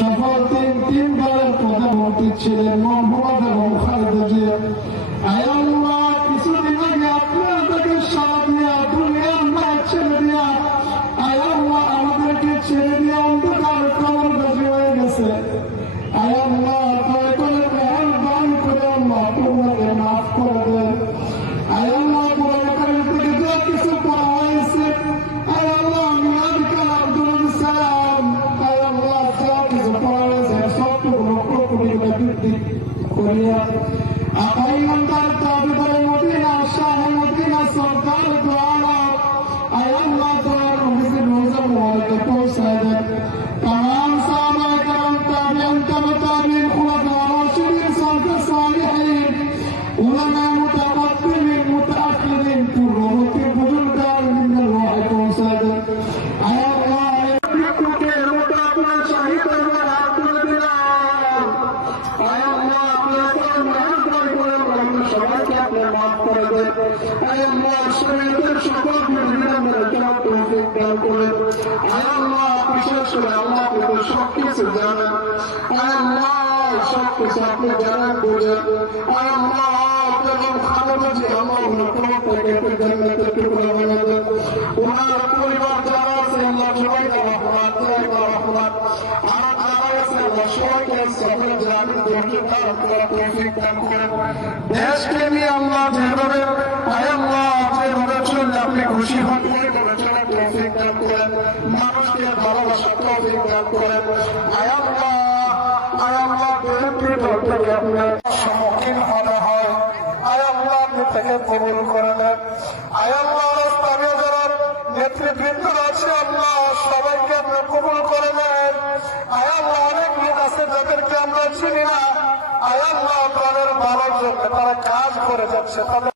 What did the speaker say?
সফল তিনবারের প্রধানমন্ত্রী ছিলেন মোহাম্মদ এবং খালেদা জিয়া। আল্লাহ কিছুদিন আগে আপনাদেরকে সারা দিয়া দুনিয়ার মাঠ ছেড়ে দিয়া আল্লাহ আমাদেরকে ছেড়ে দিয়ে অন্ধকার কবরবাসী হয়ে গেছে। আল্লাহ দয়া করে মেহেরবানি করে আল্লাহ আপনাকে মাফ করে দেন। আল্লাহ পুরাকালের থেকে যা কিছু করা হয়েছে আল্লাহ মিলাদ কাল আব্দুল সালাম আল্লাহ যা কিছু করা হয়েছে সবটুকু লক্ষ্য বৃদ্ধি করিয়া আপাইমন্দার তাবিদার মদিনা শাহ মদিনা সরকার দ্বারা আল্লাহ তোমার নবীর রোজা মুবারকে পৌঁছায় দেন। तमाम साहबा करम ताबिईन ताबिईन खुलफा राशिदीन सल्फ सालिहीन उलमा मुतक़द्दिमीन मुतअख्खिरीन पूर्वों के बुजुर्गान जिन्हें रूह पहुंचा दे। आय अल्लाह के मुताबिक शहीद और हाथ में दिला। आय अल्लाह अपने पर मेहरबानी करे और सवाल के अपने माफ कर दे। आय अल्लाह शरीयत शुक्र बिना मेरे क्या तौफीक दान करे। आय अल्लाह বিশেষ করে আল্লাহ আপনাকে সবকিছু জানেন। আল্লাহ সবকিছু আপনি জানেন বোঝেন। আল্লাহ এবং খালেদা জিয়া আল্লাহ থেকে জান্নাতের টুকরা বানিয়ে দেন। ওনার পরিবার যারা আছে আল্লাহ সবাইকে রহমত রহমত আর যারা আছে আল্লাহ সবাইকে সবরে জানেন ধৈর্য ধারণ করার তৌফিক দান করেন। দেশকে নিয়ে আল্লাহ যেভাবে আল্লাহ যেভাবে চললে আপনি খুশি হন ওইভাবে চলার তৌফিক দান করেন। মানুষকে ভালোবাসা তৌফিক দান করেন। আয় আল্লাহ থেকে আপনার সম্মুখীন হতে হয়। আয় আল্লাহ আপনি থেকে কবুল করে নেন। আয় আল্লাহ স্থানীয় যারা নেতৃবৃন্দ আছে আল্লাহ সবাইকে আপনি কবুল করে নেন। আয় আল্লাহ অনেক লোক আছে যাদেরকে আমরা চিনি না। আয় আল্লাহ তাদের ভালোর জন্য তারা কাজ করে যাচ্ছে তাদের